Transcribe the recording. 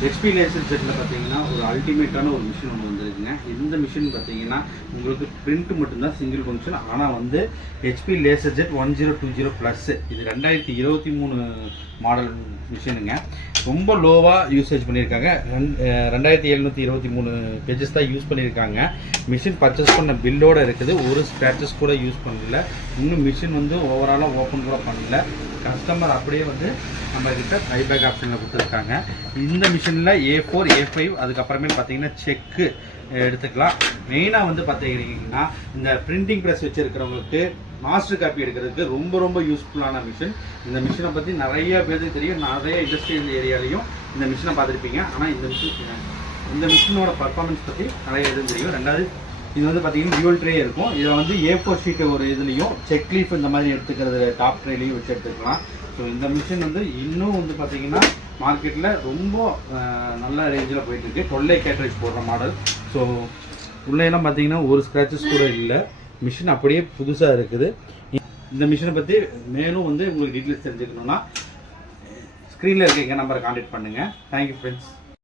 HP laser ஜெட்டில் பார்த்தீங்கன்னா ஒரு அல்டிமேட்டான ஒரு மிஷின் ஒன்று வந்துருக்குங்க. இந்த மிஷின் பார்த்தீங்கன்னா உங்களுக்கு பிரிண்ட் மட்டும்தான் சிங்கிள் ஃபங்க்ஷன். ஆனால் வந்து ஹெச்பி லேசர் ஜெட் 1020 ப்ளஸ் இது 2023 மாடல் மிஷினுங்க. ரொம்ப லோவாக யூசேஜ் பண்ணியிருக்காங்க. 2723 பேஜஸ் தான் யூஸ் பண்ணியிருக்காங்க. மிஷின் பர்ச்சேஸ் பண்ண பில்லோடு இருக்குது. ஒரு ஸ்க்ராச்சஸ் கூட யூஸ் பண்ணல. இன்னும் மிஷின் வந்து ஓவராலாக ஓப்பன் கூட பண்ணல. கஸ்டமர் அப்படியே வந்து நம்மக்கிட்ட ஐபேக் ஆப்ஷனில் கொடுத்துருக்காங்க. இந்த மிஷினில் A4 A5 அதுக்கப்புறமே பார்த்தீங்கன்னா செக்கு எடுத்துக்கலாம். மெயினாக வந்து பார்த்தீங்கன்னா இந்த பிரிண்டிங் ப்ரெஸ் வச்சுருக்கிறவங்களுக்கு மாஸ்டர் காப்பி எடுக்கிறதுக்கு ரொம்ப ரொம்ப யூஸ்ஃபுல்லான மிஷின். இந்த மிஷினை பற்றி நிறைய பேருக்கு தெரியும். நிறைய இண்டஸ்ட்ரியல் ஏரியாலையும் இந்த மிஷினை பார்த்துருப்பீங்க. ஆனால் இந்த மிஷினோட பர்ஃபார்மன்ஸ் பற்றி நிறைய எதுவும் தெரியும். ரெண்டாவது இது வந்து பார்த்தீங்கன்னா டியூவல் ட்ரே இருக்கும். இதில் வந்து A4 ஷீட்டு ஒரு இதுலேயும் செக் லீஃப் இந்த மாதிரி எடுத்துக்கிறது டாப் ட்ரேலையும் வச்சு எடுத்துக்கலாம். ஸோ இந்த மிஷின் வந்து இன்னும் வந்து பார்த்தீங்கன்னா மார்க்கெட்டில் ரொம்ப நல்ல ரேஞ்சில் போயிட்டுருக்கு. 12 கேட்ரேஜ் போடுற மாடல். ஸோ உள்ளேலாம் பார்த்தீங்கன்னா ஒரு ஸ்க்ராச்சஸ் கூட இல்லை. மிஷின் அப்படியே புதுசாக இருக்குது. இந்த மிஷினை பற்றி மேலும் வந்து உங்களுக்கு டீட்டெயில்ஸ் தெரிஞ்சுக்கணுன்னா ஸ்க்ரீனில் இருக்க எங்கள் நம்பரை கான்டாக்ட் பண்ணுங்கள். Thank you friends.